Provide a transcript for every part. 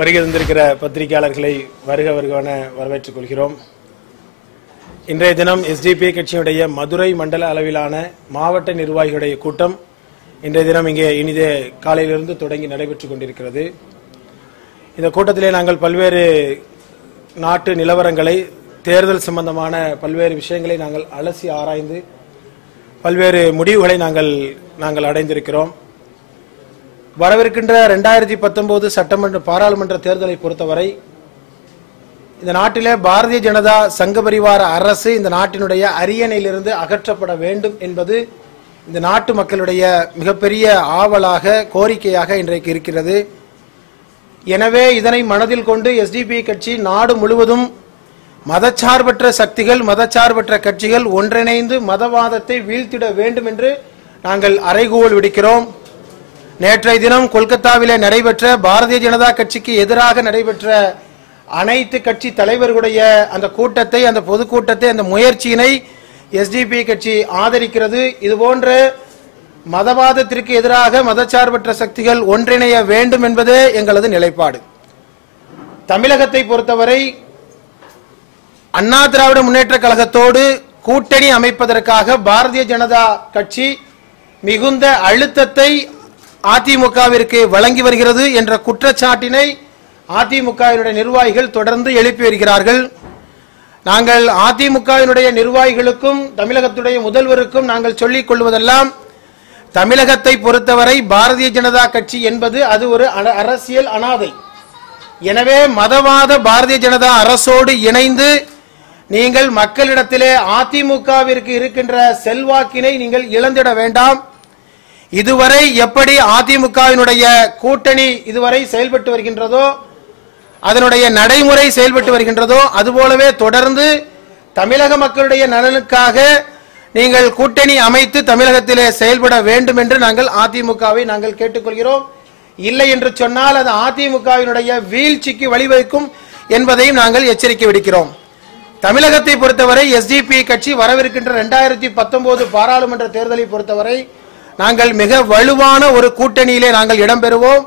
வருகை தந்திருக்கிற பத்திரிகையாளர்களை வருகவன வரவேற்றுக் கொள்கிறோம். இன்றைய தினம் எஸ்டிபி கட்சியுடைய மதுரை மண்டல அளவிலான மாவட்ட நிர்வாகிகளுடைய கூட்டம் இன்றைய தினம் இங்கே இனிதே காலையிலிருந்து தொடங்கி நடைபெற்றுக் கொண்டிருக்கிறது. இந்த கூட்டத்திலே நாங்கள் பல்வேறு நாட்டு நிலவரங்களை, தேர்தல் சம்பந்தமான பல்வேறு விஷயங்களை நாங்கள் அலசி ஆராய்ந்து பல்வேறு முடிவுகளை நாங்கள் அடைந்திருக்கிறோம். வரவிருக்கின்ற 2019 சட்டமன்ற பாராளுமன்ற தேர்தலை பொறுத்தவரை இந்த நாட்டிலே பாரதிய ஜனதா சங்க பரிவார அரசு இந்த நாட்டினுடைய அரியணையிலிருந்து அகற்றப்பட வேண்டும் என்பது இந்த நாட்டு மக்களுடைய மிகப்பெரிய ஆவலாக, கோரிக்கையாக இன்றைக்கு இருக்கிறது. எனவே இதனை மனதில் கொண்டு எஸ்டிபி கட்சி நாடு முழுவதும் மதச்சார்பற்ற சக்திகள், மதச்சார்பற்ற கட்சிகள் ஒன்றிணைந்து மதவாதத்தை வீழ்த்திட வேண்டும் என்று நாங்கள் அறைகூவல் விடுக்கிறோம். நேற்றைய தினம் கொல்கத்தாவிலே நடைபெற்ற பாரதிய ஜனதா கட்சிக்கு எதிராக நடைபெற்ற அனைத்து கட்சி தலைவர்களுடைய அந்த கூட்டத்தை, அந்த பொதுக்கூட்டத்தை, அந்த முயற்சியினை எஸ்டிபி கட்சி ஆதரிக்கிறது. இதுபோன்ற மதவாதத்திற்கு எதிராக மதச்சார்பற்ற சக்திகள் ஒன்றிணைய வேண்டும் என்பதே எங்களது நிலைப்பாடு. தமிழகத்தை பொறுத்தவரை அண்ணா திராவிட முன்னேற்ற கழகத்தோடு கூட்டணி அமைப்பதற்காக பாரதிய ஜனதா கட்சி மிகுந்த அழுத்தத்தை அதிமுகவிற்கு வழங்கி வருகிறது என்ற குற்றச்சாட்டினை அதிமுகவினுடைய நிர்வாகிகள் தொடர்ந்து எழுப்பி வருகிறார்கள். நாங்கள் அதிமுகவினுடைய நிர்வாகிகளுக்கும் தமிழகத்துடைய முதல்வருக்கும் நாங்கள் சொல்லிக் கொள்வதெல்லாம், தமிழகத்தை பொறுத்தவரை பாரதிய ஜனதா கட்சி என்பது அது ஒரு அரசியல் அனாதை. எனவே மதவாத பாரதிய ஜனதா அரசோடு இணைந்து நீங்கள் மக்களிடத்திலே அதிமுகவிற்கு இருக்கின்ற செல்வாக்கினை நீங்கள் இழந்திட வேண்டாம். இதுவரை எப்படி அதிமுகவினுடைய கூட்டணி இதுவரை செயல்பட்டு வருகின்றதோ, அதனுடைய நடைமுறை செயல்பட்டு வருகின்றதோ, அதுபோலவே தொடர்ந்து தமிழக மக்களுடைய நலனுக்காக நீங்கள் கூட்டணி அமைத்து தமிழகத்திலே செயல்பட வேண்டும் என்று நாங்கள் அதிமுகவை நாங்கள் கேட்டுக்கொள்கிறோம். இல்லை என்று சொன்னால் அது அதிமுகவினுடைய வீழ்ச்சிக்கு வழிவகுக்கும் என்பதையும் நாங்கள் எச்சரிக்கை விடுக்கிறோம். தமிழகத்தை பொறுத்தவரை எஸ்டிபி கட்சி வரவிருக்கின்ற 2019 பாராளுமன்ற தேர்தலை பொறுத்தவரை நாங்கள் மிக வலுவான ஒரு கூட்டணியிலே நாங்கள் இடம்பெறுவோம்.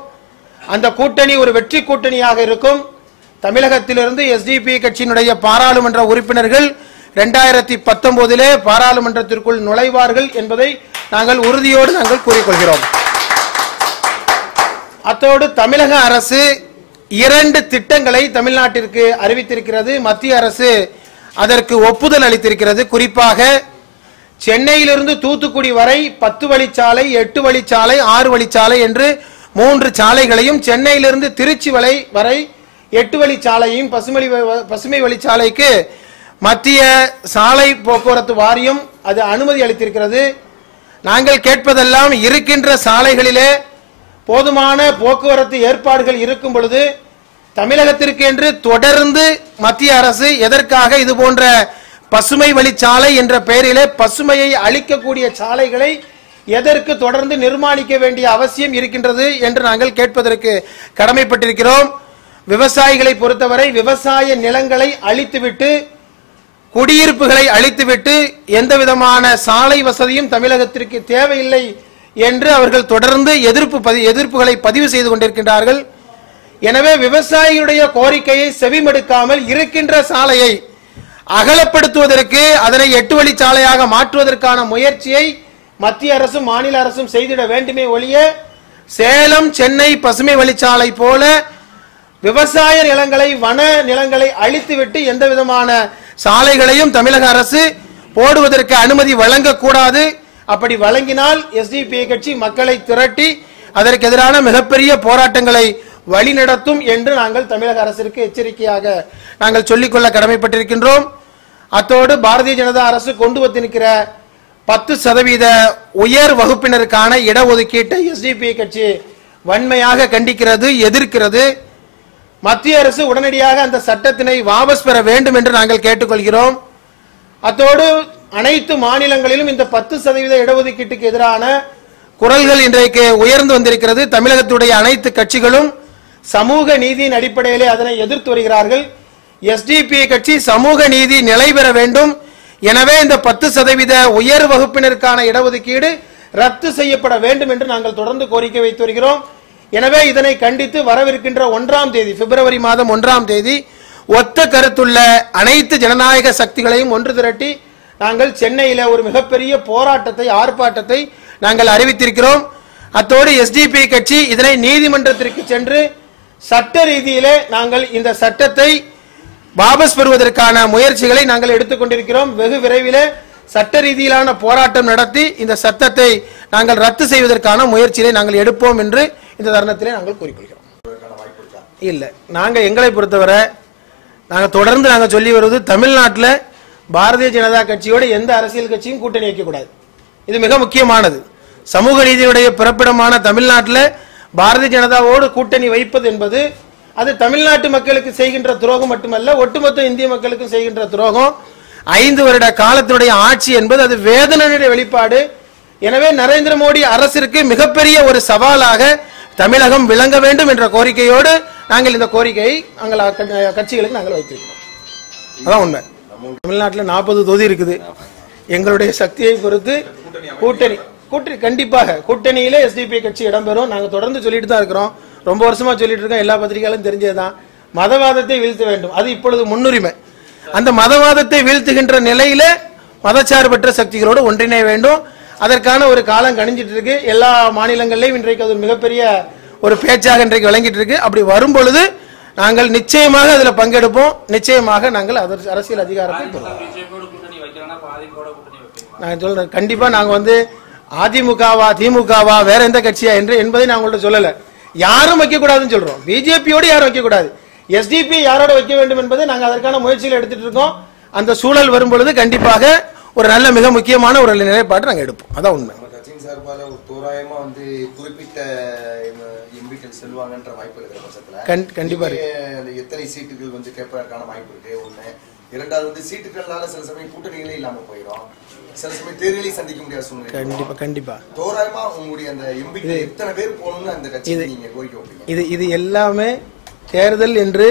அந்த கூட்டணி ஒரு வெற்றி கூட்டணியாக இருக்கும். தமிழகத்திலிருந்து எஸ்டிபி கட்சியினுடைய பாராளுமன்ற உறுப்பினர்கள் 2019 பாராளுமன்றத்திற்குள் நுழைவார்கள் என்பதை நாங்கள் உறுதியோடு நாங்கள் கூறிக்கொள்கிறோம். அத்தோடு தமிழக அரசு 2 திட்டங்களை தமிழ்நாட்டிற்கு அறிவித்திருக்கிறது. மத்திய அரசு அதற்கு ஒப்புதல் அளித்திருக்கிறது. குறிப்பாக சென்னையிலிருந்து தூத்துக்குடி வரை 10 வழிச்சாலை, 8 வழிச்சாலை, 6 வழிச்சாலை என்று 3 சாலைகளையும், சென்னையிலிருந்து திருச்சி வரை 8 வழிச்சாலையும், பசுமை வழிச்சாலைக்கு மத்திய சாலை போக்குவரத்து வாரியம் அது அனுமதி அளித்திருக்கிறது. நாங்கள் கேட்பதெல்லாம், இருக்கின்ற சாலைகளிலே போதுமான போக்குவரத்து ஏற்பாடுகள் இருக்கும் பொழுது தமிழகத்திற்கு என்று தொடர்ந்து மத்திய அரசு எதற்காக இது போன்ற பசுமை வழிச்சாலை என்ற பெயரிலே பசுமையை அளிக்கக்கூடிய சாலைகளை எதற்கு தொடர்ந்து நிர்மாணிக்க வேண்டிய அவசியம் இருக்கின்றது என்று நாங்கள் கேட்பதற்கு கடமைப்பட்டிருக்கிறோம். விவசாயிகளை பொறுத்தவரை விவசாய நிலங்களை அழித்துவிட்டு, குடியிருப்புகளை அழித்துவிட்டு எந்த விதமான சாலை வசதியும் தமிழகத்திற்கு தேவையில்லை என்று அவர்கள் தொடர்ந்து எதிர்ப்புகளை பதிவு செய்து கொண்டிருக்கின்றார்கள். எனவே விவசாயிகளுடைய கோரிக்கையை செவிமடுக்காமல் இருக்கின்ற சாலையை அகலப்படுத்துவதற்கு, அதனை 8 வழிச்சாலையாக மாற்றுவதற்கான முயற்சியை மத்திய அரசும் மாநில அரசும் செய்திட வேண்டுமே ஒழிய, சேலம் சென்னை பசுமை வழிச்சாலை போல விவசாய நிலங்களை, வன நிலங்களை அழித்துவிட்டு எந்த விதமான சாலைகளையும் தமிழக அரசு போடுவதற்கு அனுமதி வழங்கக்கூடாது. அப்படி வழங்கினால் எஸ்டிபி கட்சி மக்களை திரட்டி அதற்கு எதிரான மிகப்பெரிய போராட்டங்களை வழிநடத்தும் என்று நாங்கள் தமிழக அரசிற்கு எச்சரிக்கையாக நாங்கள் சொல்லிக்கொள்ள கடமைப்பட்டிருக்கின்றோம். அத்தோடு பாரதிய ஜனதா அரசு கொண்டு வந்திருக்கிற 10% உயர் வகுப்பினருக்கான இடஒதுக்கீட்டை எஸ்டிபி கட்சி வன்மையாக கண்டிக்கிறது, எதிர்க்கிறது. மத்திய அரசு உடனடியாக அந்த சட்டத்தினை வாபஸ் பெற வேண்டும் என்று நாங்கள் கேட்டுக்கொள்கிறோம். அத்தோடு அனைத்து மாநிலங்களிலும் இந்த 10% இடஒதுக்கீட்டுக்கு எதிரான குரல்கள் இன்றைக்கு உயர்ந்து வந்திருக்கிறது. தமிழகத்துடைய அனைத்து கட்சிகளும் சமூக நீதியின் அடிப்படையிலே அதனை எதிர்த்து வருகிறார்கள். எஸ்டிபி கட்சி சமூக நீதி நிலை பெற வேண்டும். எனவே இந்த 10% உயர் வகுப்பினருக்கான இடஒதுக்கீடு ரத்து செய்யப்பட வேண்டும் என்று நாங்கள் தொடர்ந்து கோரிக்கை வைத்து வருகிறோம். எனவே இதனை கண்டித்து வரவிருக்கின்ற 1ஆம் தேதி பிப்ரவரி மாதம் 1ஆம் தேதி ஒத்த கருத்துள்ள அனைத்து ஜனநாயக சக்திகளையும் ஒன்று திரட்டி நாங்கள் சென்னையில ஒரு மிகப்பெரிய போராட்டத்தை ஆர்ப்பாட்டத்தை நாங்கள் அறிவித்திருக்கிறோம். அத்தோடு எஸ்டிபி கட்சி இதனை நீதிமன்றத்திற்கு சென்று சட்ட ரீதியிலே நாங்கள் இந்த சட்டத்தை வாபஸ் பெறுவதற்கான முயற்சிகளை நாங்கள் எடுத்துக்கொண்டிருக்கிறோம். வெகு விரைவிலே சட்ட ரீதியிலான போராட்டம் நடத்தி இந்த சட்டத்தை நாங்கள் ரத்து செய்வதற்கான முயற்சியை நாங்கள் எடுப்போம் என்று இந்த தருணத்திலே நாங்கள் கூறிக்கொள்கிறோம். இல்லை, நாங்கள் எங்களை பொறுத்தவரை நாங்கள் தொடர்ந்து நாங்கள் சொல்லி வருவது தமிழ்நாட்டில் பாரதிய ஜனதா கட்சியோடு எந்த அரசியல் கட்சியும் கூட்டணி வைக்கக்கூடாது. இது மிக முக்கியமானது. சமூக நீதியுடைய பிறப்பிடமான தமிழ்நாட்டில் பாரதிய ஜனதாவோடு கூட்டணி வைப்பது என்பது அது தமிழ்நாட்டு மக்களுக்கு செய்கின்ற துரோகம் மட்டுமல்ல, ஒட்டுமொத்த இந்திய மக்களுக்கும் செய்கின்ற துரோகம். 5 வருட காலத்தினுடைய ஆட்சி என்பது அது வேதனையுடைய வெளிப்பாடு. எனவே நரேந்திர மோடி அரசிற்கு மிகப்பெரிய ஒரு சவாலாக தமிழகம் விளங்க வேண்டும் என்ற கோரிக்கையோடு நாங்கள் இந்த கோரிக்கையை கட்சிகளுக்கு நாங்கள் வைத்திருக்கிறோம். அதான் உண்மை. தமிழ்நாட்டில் 40 தொகுதி இருக்குது. எங்களுடைய சக்தியை பொறுத்து கூட்டணி கண்டிப்பாக கூட்டணியிலே எஸ்டிபி கட்சி இடம்பெறும். நாங்கள் தொடர்ந்து சொல்லிட்டு தான் இருக்கிறோம். ரொம்ப வருஷமா சொல்லிட்டு இருக்கோம். எல்லா பத்திரிகைகளும் தெரிஞ்சதுதான். மதவாதத்தை வீழ்த்த வேண்டும், அது இப்பொழுது முன்னுரிமை. அந்த மதவாதத்தை வீழ்த்துகின்ற நிலையில மதச்சார்பற்ற சக்திகளோடு ஒன்றிணைய வேண்டும். அதற்கான ஒரு காலம் கணிஞ்சிட்டு இருக்கு. எல்லா மாநிலங்களிலும் இன்றைக்கு அது மிகப்பெரிய ஒரு பேச்சாக இன்றைக்கு விளங்கிட்டு இருக்கு. அப்படி வரும் பொழுது நாங்கள் நிச்சயமாக அதில் பங்கெடுப்போம். நிச்சயமாக நாங்கள் அரசியல் அதிகாரத்தை நான் சொல்றேன். கண்டிப்பா நாங்க அதிமுகவா திமுகவா வேற எந்த கட்சியா என்று என்பதை நான் உங்கள்ட்ட சொல்லல. யாரும் வைக்க கூடாதுன்னு சொல்றோம். பிஜேபியோடு யாரும் வைக்க கூடாது. எஸ்டிபி யாரோட வைக்க வேண்டும் என்பதை நாங்கள் அதற்கான முயற்சியில் எடுத்துட்டு இருக்கோம். அந்த சூழல் வரும் பொழுது கண்டிப்பாக ஒரு நல்ல மிக முக்கியமான ஒரு நிலைப்பாடு நாங்கள் எடுப்போம். அதான் உண்மை. கட்சியின் சார்பால ஒரு தோராயமா குறிப்பிட்ட எம்பிக்கள் செல்வாங்கன்ற வாய்ப்பு இருக்கிற பட்சத்துல கண்டிப்பா எத்தனை சீட்டுகள் கேட்பதற்கான வாய்ப்பு இருக்கு. ஒண்ணு. இரண்டாவது சீட்டுகள்னால சில சமயம் கூட்டணிகளே இல்லாம போயிடும். சில சமயம் தேர்தலை சந்திக்க முடியாத சூழ்நிலை. கண்டிப்பா தோராயமா உங்களுடைய அந்த எம்பிக்கள் எத்தனை பேர் போகணும்னு அந்த கட்சி நீங்க கோரிக்கை வைப்பீங்க? இது எல்லாமே தேர்தல் என்று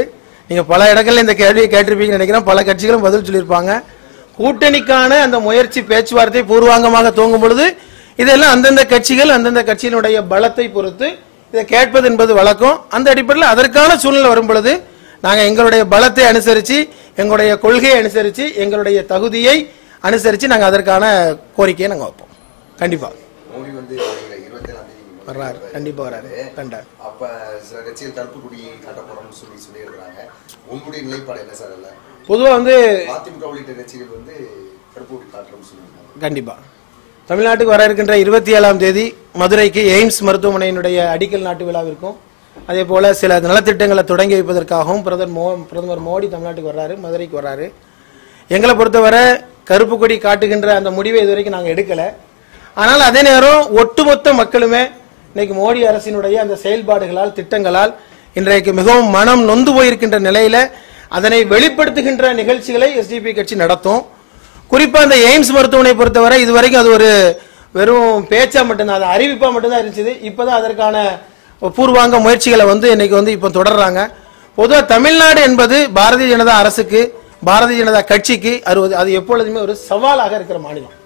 நீங்க பல இடங்கள்ல இந்த கேள்வியை கேட்டிருப்பீங்கன்னு நினைக்கிறேன். பல கட்சிகளும் பதில் சொல்லியிருப்பாங்க. கூட்டணிக்கான அந்த முயற்சி பேச்சுவார்த்தை பூர்வாங்கமாக துவங்கும் பொழுது இதெல்லாம் அந்தந்த கட்சிகள் அந்தந்த கட்சியினுடைய பலத்தை பொறுத்து இதை கேட்பது என்பது வழக்கம். அந்த அடிப்படையில் அதற்கான சூழ்நிலை வரும் பொழுது நாங்கள் எங்களுடைய பலத்தை அனுசரித்து எங்களுடைய கொள்கையை அனுசரித்து எங்களுடைய தகுதியை அனுசரித்து நாங்கள் அதற்கான கோரிக்கையை நாங்கள் வைப்போம். கண்டிப்பா வர்றாரு. கண்டிப்பா வராரு. அப்ப சில கட்சிகள் கருப்பு கொடி காட்ட போறோம்னு சொல்லி இருக்கிறாங்க. உங்களுடைய நிலைப்பாடு என்ன சார்? இல்ல பொதுவா அதிமுக உள்ளிட்ட கட்சிகள் கருப்பு கொடி காட்டுறோம்னு சொல்லியிருக்காங்க. கண்டிப்பா தமிழ்நாட்டுக்கு வர இருக்கின்ற 27ஆம் தேதி மதுரைக்கு எய்ம்ஸ் மருத்துவமனையினுடைய அடிக்கல் நாட்டு விழாவிற்கும் அதே போல சில நலத்திட்டங்களை தொடங்கி வைப்பதற்காகவும் பிரதமர் மோடி தமிழ்நாட்டுக்கு வர்றாரு, மதுரைக்கு வர்றாரு. எங்களை பொறுத்தவரை கருப்பு கொடி காட்டுகின்ற அந்த முடிவை இதுவரைக்கும் நாங்கள் எடுக்கல. ஆனால் அதே நேரம் ஒட்டுமொத்த மக்களுமே இன்னைக்கு மோடி அரசினுடைய அந்த செயல்பாடுகளால் திட்டங்களால் இன்றைக்கு மிகவும் மனம் நொந்து போயிருக்கின்ற நிலையில அதனை வெளிப்படுத்துகின்ற நிகழ்ச்சிகளை எஸ்டிபி கட்சி நடத்தும். குறிப்பா அந்த எய்ம்ஸ் மருத்துவமனை பொறுத்தவரை இதுவரைக்கும் அது ஒரு வெறும் பேச்சா மட்டும்தான், அது அறிவிப்பா மட்டும்தான் இருந்துச்சு. இப்பதான் அதற்கான பூர்வாங்க முயற்சிகளை இன்னைக்கு இப்ப தொடர்றாங்க. பொதுவாக தமிழ்நாடு என்பது பாரதிய ஜனதா அரசுக்கு பாரதிய ஜனதா கட்சிக்கு அது எப்பொழுதுமே ஒரு சவாலாக இருக்கிற மாநிலம்.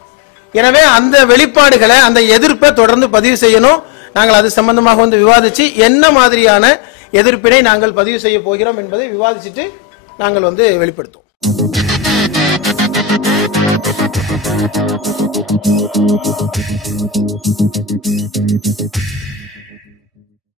எனவே அந்த வெளிப்பாடுகளை அந்த எதிர்ப்பை தொடர்ந்து பதிவு செய்யணும். நாங்கள் அது சம்பந்தமாக விவாதிச்சு என்ன மாதிரியான எதிர்ப்பினை நாங்கள் பதிவு செய்ய போகிறோம் என்பதை விவாதிச்சுட்டு நாங்கள் வெளிப்படுத்துவோம்.